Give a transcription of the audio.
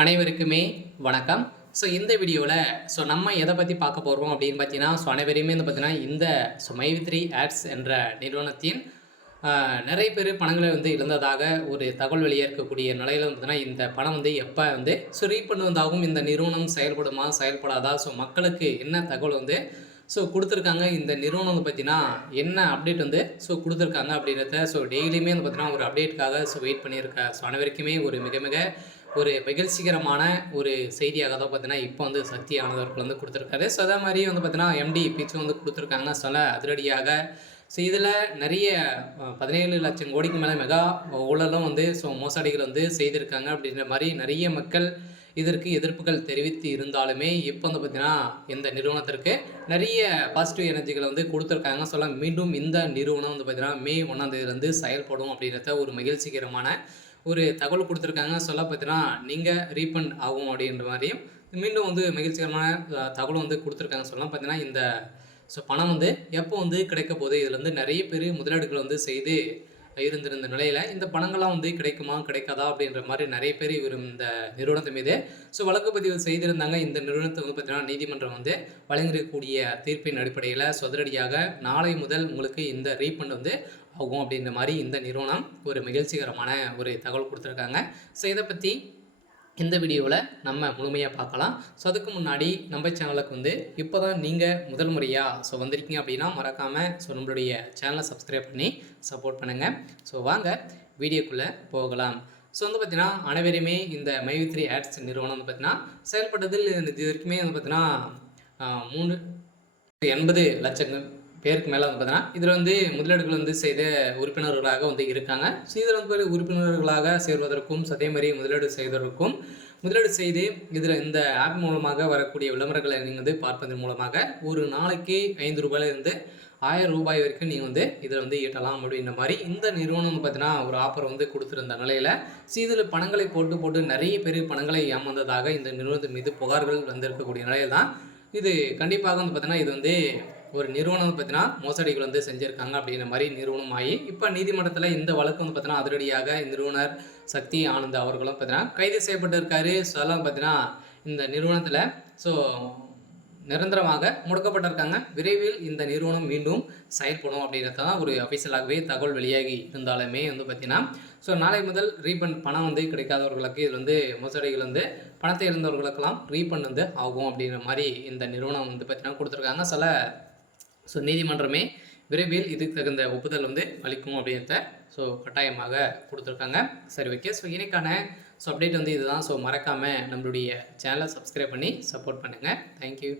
அனைவருக்குமே வணக்கம். இந்த வீடியோவில் நம்ம எதை பற்றி பார்க்க போகிறோம் அப்படின்னு பார்த்தீங்கன்னா, அனைவரையுமே பார்த்தீங்கன்னா இந்த மைவி3 ஆட்ஸ் என்ற நிறுவனத்தின் நிறைய பேர் பணங்களை இழந்ததாக ஒரு தகவல் வெளியே இருக்கக்கூடிய நிலையில் பார்த்தீங்கன்னா, இந்த பணம் எப்போ ரீஃபண்ட் வந்தாகவும் இந்த நிறுவனம் செயல்படுமா செயல்படாதா, மக்களுக்கு என்ன தகவல் கொடுத்துருக்காங்க, இந்த நிறுவனம் பார்த்தீங்கன்னா என்ன அப்டேட் கொடுத்துருக்காங்க அப்படின்றத டெய்லியுமே பார்த்தீங்கன்னா ஒரு அப்டேட்டுக்காக வெயிட் பண்ணியிருக்க அனைவருக்குமே ஒரு மிக மிக ஒரு மகிழ்ச்சிகரமான ஒரு செய்தியாக தான் பார்த்தீங்கன்னா இப்போ சக்தி ஆனந்தவர்கள் கொடுத்துருக்காரு. அதே மாதிரி பார்த்தீங்கன்னா எம்டி பிச்சு கொடுத்துருக்காங்க அதிரடியாக. இதில் நிறைய 17 லட்சம் கோடிக்கு மேலே மெகா ஊழலும் மோசடிகள் செய்திருக்காங்க அப்படின்ற மாதிரி நிறைய மக்கள் இதற்கு எதிர்ப்புகள் தெரிவித்து இருந்தாலுமே இப்போ பார்த்தீங்கன்னா இந்த நிறுவனத்திற்கு நிறைய பாசிட்டிவ் எனர்ஜிகளை கொடுத்துருக்காங்க. மீண்டும் இந்த நிறுவனம் பார்த்தீங்கன்னா மே 1ஆம் தேதியிலேருந்து செயல்படும் அப்படின்றத ஒரு மகிழ்ச்சிகரமான ஒரு தகவல் கொடுத்துருக்காங்க. பார்த்தீங்கன்னா நீங்கள் ரீஃபண்ட் ஆகும் அப்படின்ற மாதிரியும் மீண்டும் மகிழ்ச்சிகரமான தகவல் கொடுத்துருக்காங்க. பார்த்தீங்கன்னா இந்த பணம் எப்போ கிடைக்க போகுது, இதில் நிறைய பேர் முதலீடுகள் செய்து இருந்திருந்த நிலையில் இந்த பணங்கள்லாம் கிடைக்குமா கிடைக்காதா அப்படின்ற மாதிரி நிறைய பேர் இந்த நிறுவனத்து மீது வழக்கு பதிவு செய்திருந்தாங்க. இந்த நிறுவனத்தை பார்த்தீங்கன்னா நீதிமன்றம் வழங்கிருக்கக்கூடிய தீர்ப்பின் அடிப்படையில் அதிரடியாக நாளை முதல் உங்களுக்கு இந்த ரீஃபண்ட் ஆகும் அப்படின்ற மாதிரி இந்த நிறுவனம் ஒரு மகிழ்ச்சிகரமான ஒரு தகவல் கொடுத்துருக்காங்க. இதை பற்றி இந்த வீடியோவில் நம்ம முழுமையாக பார்க்கலாம். அதுக்கு முன்னாடி நம்ம சேனலுக்கு இப்போ தான் நீங்கள் முதல் முறையாக வந்திருக்கீங்க அப்படின்னா மறக்காமல் நம்மளுடைய சேனலை சப்ஸ்கிரைப் பண்ணி சப்போர்ட் பண்ணுங்கள். வாங்க வீடியோக்குள்ளே போகலாம். பார்த்தீங்கன்னா அனைவருமே இந்த மைவி3 ஆட்ஸ் நிறுவனம் பார்த்தீங்கன்னா செயல்பட்டதில் இது வரைக்குமே பார்த்தீங்கன்னா 380 லட்சம் பேருக்கு மேலே பார்த்தீங்கன்னா இதில் முதலீடுகள் செய்த உறுப்பினர்களாக இருக்காங்க. இதில் உறுப்பினர்களாக சேர்வதற்கும் அதே மாதிரி முதலீடு செய்வதற்கும் முதலீடு செய்து இதில் இந்த ஆப் மூலமாக வரக்கூடிய விளம்பரங்களை நீங்கள் பார்ப்பதன் மூலமாக ஒரு நாளைக்கு 5 ரூபாயிலிருந்து 1000 ரூபாய் வரைக்கும் நீங்கள் இதில் ஈட்டலாம் அப்படின்ற மாதிரி இந்த நிறுவனம் பார்த்தீங்கன்னா ஒரு ஆஃபர் கொடுத்துருந்த நிலையில் இதில் பணங்களை போட்டு நிறைய பேர் பணங்களை ஏமாந்ததாக இந்த நிறுவனத்தின் மீது புகார்கள் வந்திருக்கக்கூடிய நிலையில் தான் இது கண்டிப்பாக பார்த்தீங்கன்னா இது ஒரு நிறுவனம் பார்த்தீங்கன்னா மோசடிகள் செஞ்சுருக்காங்க அப்படின்ற மாதிரி நிறுவனம் ஆகி இப்போ நீதிமன்றத்தில் இந்த வழக்கு பார்த்தீங்கன்னா அதிரடியாக நிறுவனர் சக்தி ஆனந்த் அவர்களும் பார்த்தீங்கன்னா கைது செய்யப்பட்டிருக்காரு. அதெல்லாம் பார்த்தீங்கன்னா இந்த நிறுவனத்தில் நிரந்தரமாக முடக்கப்பட்டிருக்காங்க. விரைவில் இந்த நிறுவனம் மீண்டும் செயல்படும் அப்படின்றத தான் ஒரு அஃபிஷியலாகவே தகவல் வெளியாகி இருந்தாலுமே பார்த்தீங்கன்னா நாளை முதல் ரீஃபண்ட் பணம் கிடைக்காதவர்களுக்கு இது மோசடிகள் பணத்தை இழந்தவர்களுக்கெல்லாம் ரீஃபண்ட் ஆகும் அப்படின்ற மாதிரி இந்த நிறுவனம் பார்த்தீங்கன்னா கொடுத்துருக்காங்க. நீதிமன்றமே விரைவில் இதுக்கு தகுந்த ஒப்புதல் அளிக்கும் அப்படின்றத கட்டாயமாக கொடுத்துருக்காங்க. சரி, ஓகே. இன்னைக்கான அப்டேட் இதுதான். மறக்காமல் நம்மளுடைய சேனலை சப்ஸ்கிரைப் பண்ணி சப்போர்ட் பண்ணுங்கள். தேங்க்யூ.